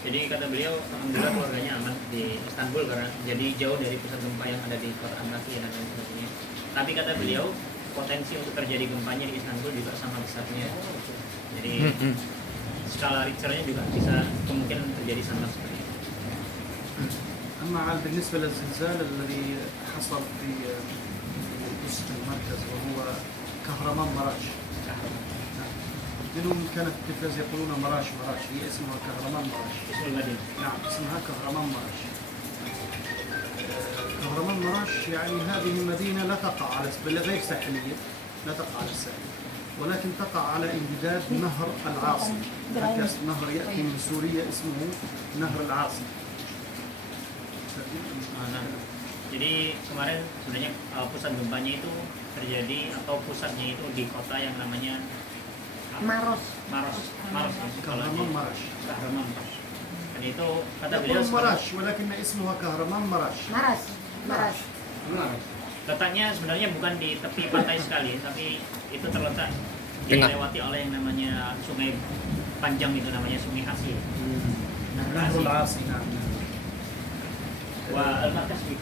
Jadi kata beliau, alhamdulillah keluarganya aman di Istanbul karena jadi jauh dari pusat gempa yang ada di kota Antakya dan lain sebagainya. Tapi kata beliau, potensi untuk terjadi gempanya di Istanbul juga sama besarnya. Jadi skala Richternya juga bisa kemungkinan terjadi sama seperti itu. أما بالنسبة للزلزال الذي حصل في وسط المركز وهو كهرمان مراش، منهم كانت التلفاز يقولون مراش هي اسمها كهرمان مراش. اسم المدينة. نعم اسمها كهرمان مراش. كهرمان مراش يعني هذه المدينة لا تقع على غير ساحلية، لا تقع على الساحل، ولكن تقع على امتداد نهر العاصي. نهر يأتي من سوريا اسمه نهر العاصي. Nah, jadi kemarin sebenarnya pusat gempanya itu terjadi atau pusatnya itu di kota yang namanya Maros. كهرمان مراش. Dan itu kata beliau مراش ولكن اسمها كهرمان مراش. Maras. letaknya sebenarnya bukan di tepi pantai sekali, tapi itu terletak dilewati oleh yang namanya sungai panjang itu namanya Sungai Asi. نهر العاصي. نعم. والمركز في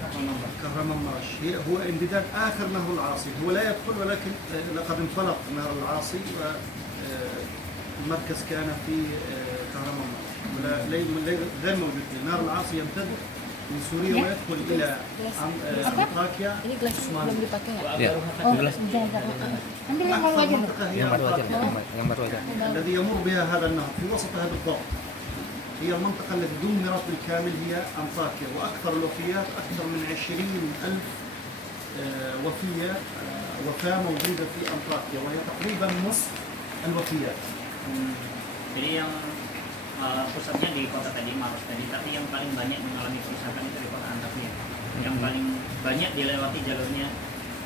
كهرمان مراش هو امتداد آخر نهر العاصي، هو لا يدخل ولكن لقد انفلق نهر العاصي والمركز كان في كهرمان مراش غير موجود. نهر العاصي يمتد من سوريا ويدخل إلى أنطاكيا. Ini gelas belum dipakai ya? Ya. Oh, jangan. Ambil yang baru aja. المنطقة هي أنطاكيا الذي يمر بها هذا النهر في وسطها بالضبط. هي المنطقة التي دمرت بالكامل هي أنطاكيا، وأكثر الوفيات أكثر من 20,000 وفاة موجودة في أنطاكيا، وهي تقريبا نصف الوفيات. Jadi yang pusatnya di kota tadi Maros tadi, tapi yang paling banyak mengalami kerusakan itu di kota Antakya. Yang paling banyak dilewati jalurnya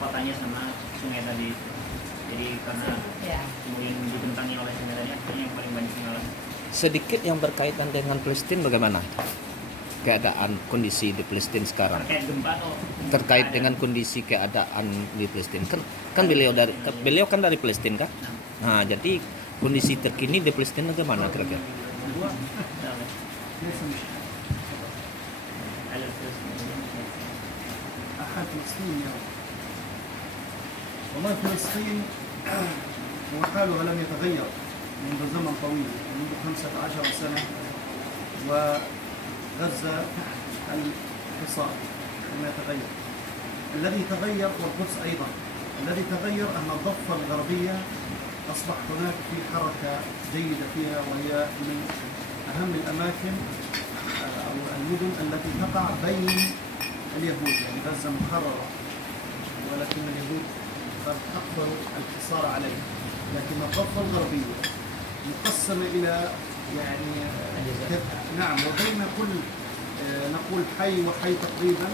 kotanya sama sungai tadi. Jadi karena kemudian dibentangi oleh sungai tadi, akhirnya yang paling banyak mengalami. Sedikit yang berkaitan dengan Palestina, bagaimana keadaan kondisi di Palestina sekarang? Terkait gempa atau Terkait dengan kondisi keadaan di Palestina, kan beliau kan dari Palestina kan? Nah, jadi kondisi terkini di Palestina bagaimana kira-kira? أحد فلسطين يا رب. والله فلسطين وحالها لم يتغير منذ زمن طويل، منذ 15 سنة، وغزة الحصار لم يتغير. الذي تغير والقدس أيضا، الذي تغير أن الضفة الغربية أصبح هناك في حركة جيدة فيها، وهي من أهم الأماكن أو المدن التي تقع بين اليهود، يعني غزة محررة ولكن اليهود قد أقبلوا الحصار عليها، لكن الضفة الغربية مقسمة إلى يعني نعم، وبين كل نقول حي وحي تقريبا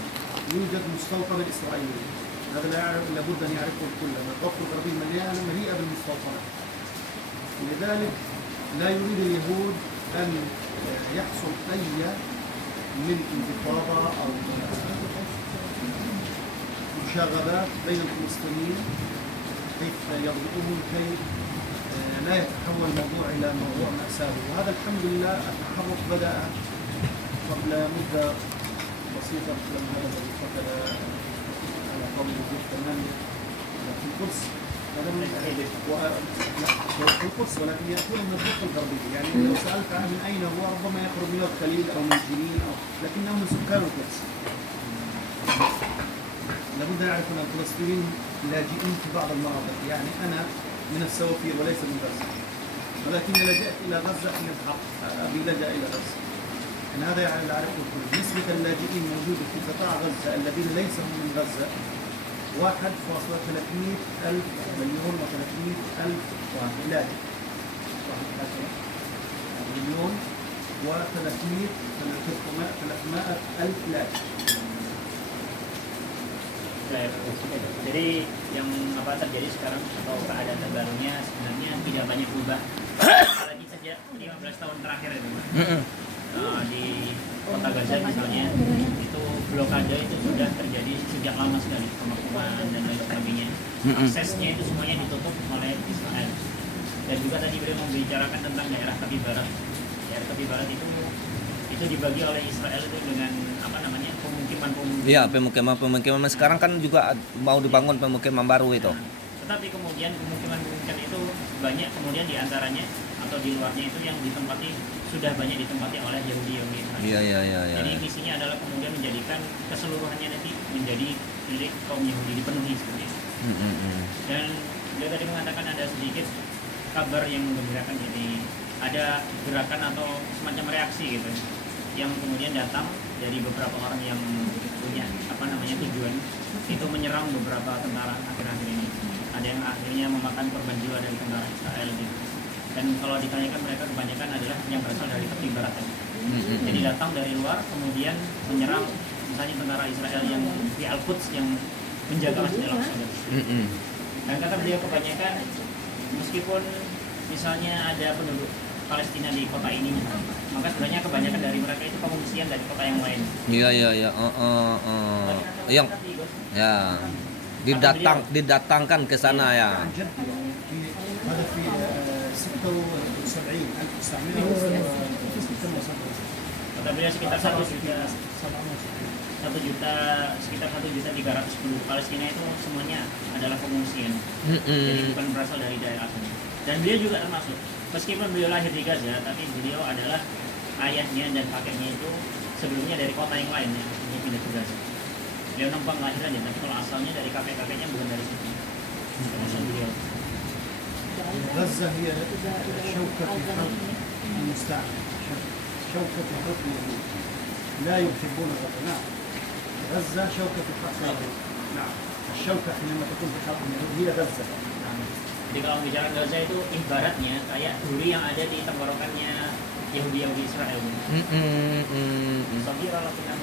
يوجد مستوطنة إسرائيلية. هذا لا يعرف، لابد أن يعرفه الكل، أن الضفة الغربية مليئة بالمستوطنات. لذلك لا يريد اليهود أن يحصل أي من انتفاضة أو مشاغبات بين الفلسطينيين كيف يضبطوهم كي لا يتحول الموضوع إلى موضوع مأساوي. وهذا الحمد لله التحرك بدأ قبل مدة بسيطة، لما هذا الذي قتل على قول وزير الثمانية في القدس، هذا في القدس، ولكن يأتون من الضفة الغربية. يعني لو سألت عنه من أين هو ربما يخرج من الخليل أو من جنين، لكنه من سكان القدس. لابد أن يعرف أن الفلسطينيين لاجئين في بعض المناطق. يعني أنا من السوافير وليس من غزة، ولكن لجأت إلى غزة من الحق، أبي لجأ إلى غزة. إن هذا يعرفه الكل. نسبة اللاجئين موجودة في قطاع غزة الذين ليسوا من غزة 1,300,000 مليون و300,000 لاجئ. 1,300,000 لاجئ. Jadi yang terjadi sekarang atau keadaan terbarunya sebenarnya tidak banyak berubah. Apalagi sejak 15 tahun terakhir itu, di kota Gaza misalnya, itu blokade itu sudah terjadi sejak lama sekali, pemakuman dan lain sebagainya. Aksesnya itu semuanya ditutup oleh Israel. Dan juga tadi beliau membicarakan tentang daerah tepi barat. Daerah tepi barat itu itu dibagi oleh Israel itu dengan apa namanya pemukiman. Iya, pemukiman sekarang kan juga mau dibangun pemukiman baru itu. Tetapi kemudian pemukiman itu banyak kemudian diantaranya atau di luarnya itu yang ditempati sudah banyak ditempati oleh Yahudi Israel. Iya. Jadi misinya adalah kemudian menjadikan keseluruhannya nanti menjadi milik kaum Yahudi, dipenuhi seperti itu. Dan dia tadi mengatakan ada sedikit kabar yang menggembirakan, jadi ada gerakan atau semacam reaksi gitu yang kemudian datang dari beberapa orang yang punya apa namanya tujuan itu menyerang beberapa tentara akhir-akhir ini. Ada yang akhirnya memakan korban jiwa dari tentara Israel gitu. Dan kalau ditanyakan mereka kebanyakan adalah yang berasal dari tepi barat. Jadi datang dari luar kemudian menyerang misalnya tentara Israel yang di Al-Quds yang menjaga Masjidil Aqsa. Dan kata beliau kebanyakan meskipun misalnya ada penduduk Palestina di kota ini, maka sebenarnya kebanyakan dari mereka itu pengungsian dari kota yang lain. Iya. Yang ya didatangkan ke sana ya. عن جد هذا في 76 1976. Kata beliau sekitar 1 juta sekitar 1.310.000 Palestina itu semuanya adalah pengungsian. Jadi bukan berasal dari daerah asli. Dan beliau juga termasuk. Meskipun beliau lahir di Gaza, tapi beliau adalah ayahnya dan kakeknya itu sebelumnya dari kota yang lain yang akhirnya pindah ke Gaza. Beliau numpang lahir aja, tapi kalau asalnya dari kakek-kakeknya bukan dari situ. Termasuk beliau. غزة هي شوكة خلق المستعمر، شوكة خلق اليهود لا يحبون غزة. نعم، غزة شوكة خلق اليهود. نعم، الشوكة حينما تكون في خلق اليهود هي غزة. Jadi kalau bicara Gaza itu ibaratnya kayak duri yang ada di tenggorokannya Yahudi Israel. Sabira lah kita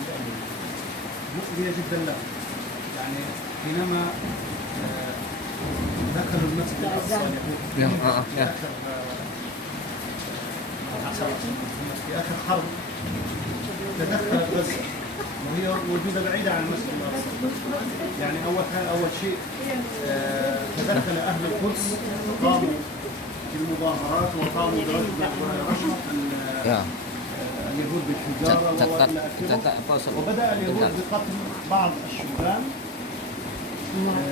مؤذية جدا له. يعني حينما دخلوا المسجد الأقصى اليهود في آخر حرب تدخلت غزة وهي موجودة بعيدة عن المسجد الأقصى. يعني أول شيء تدخل أهل القدس قاموا بالمظاهرات وقاموا برشق اليهود بالحجارة وإلى آخره. وبدأ اليهود بقتل بعض الشبان.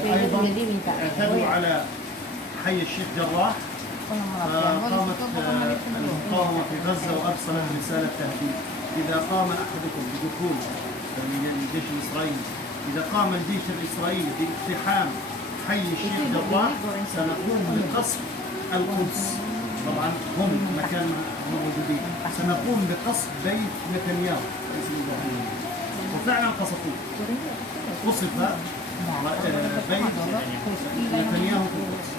أيضا اعتدوا على حي الشيخ جراح. قامت المقاومة في غزة وأرسلت رسالة تهديد: إذا قام أحدكم بدخول الجيش الإسرائيلي، إذا قام الجيش الإسرائيلي باقتحام حي الشيخ جراح سنقوم بقصف القدس. طبعا هم مكان موجودين. سنقوم بقصف بيت نتنياهو. وفعلا قصفوه. قصف بيت نتنياهو في القدس.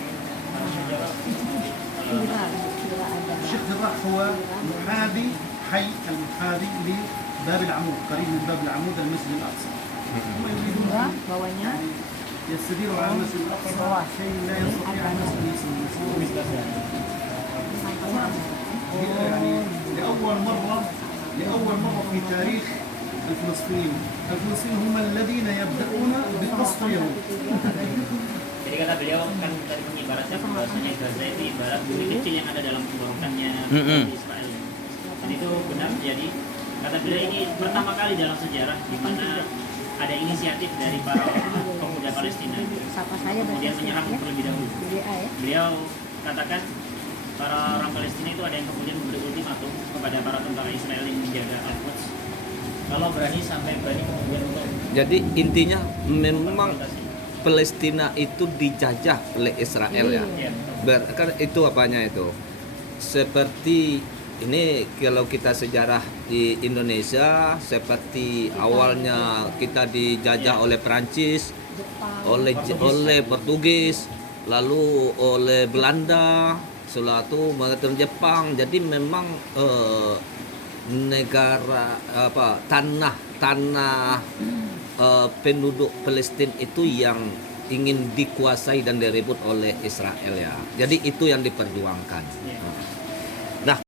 الشيخ جراح هو محاذي حي المحاذي لباب العمود، قريب من باب العمود المسجد الأقصى. هم يريدون يعني يستديروا على المسجد الأقصى شيء لا يستطيع المسجد المسلم. يعني لأول مرة في تاريخ الفلسطينيين هم الذين يبدأون بقصف اليهود. Jadi kata beliau kan tadi mengibaratkan bahwasanya Gaza itu ibarat bumi kecil yang ada dalam tenggorokannya Israel. Dan itu benar. Jadi kata beliau ini pertama kali dalam sejarah di mana ada inisiatif dari para pemuda Palestina kemudian menyerang terlebih dahulu. Beliau katakan para orang Palestina itu ada yang kemudian memberi ultimatum kepada para tentara Israel yang menjaga Al-Quds kalau berani kemudian untuk. Jadi intinya memang Palestina itu dijajah oleh Israel ya. Kan itu apanya itu? Seperti ini kalau kita sejarah di Indonesia, seperti awalnya kita dijajah oleh Perancis, oleh Portugis, lalu oleh Belanda, setelah itu mengatur Jepang. Jadi memang negara tanah penduduk Palestina itu yang ingin dikuasai dan direbut oleh Israel ya. Jadi itu yang diperjuangkan. Nah,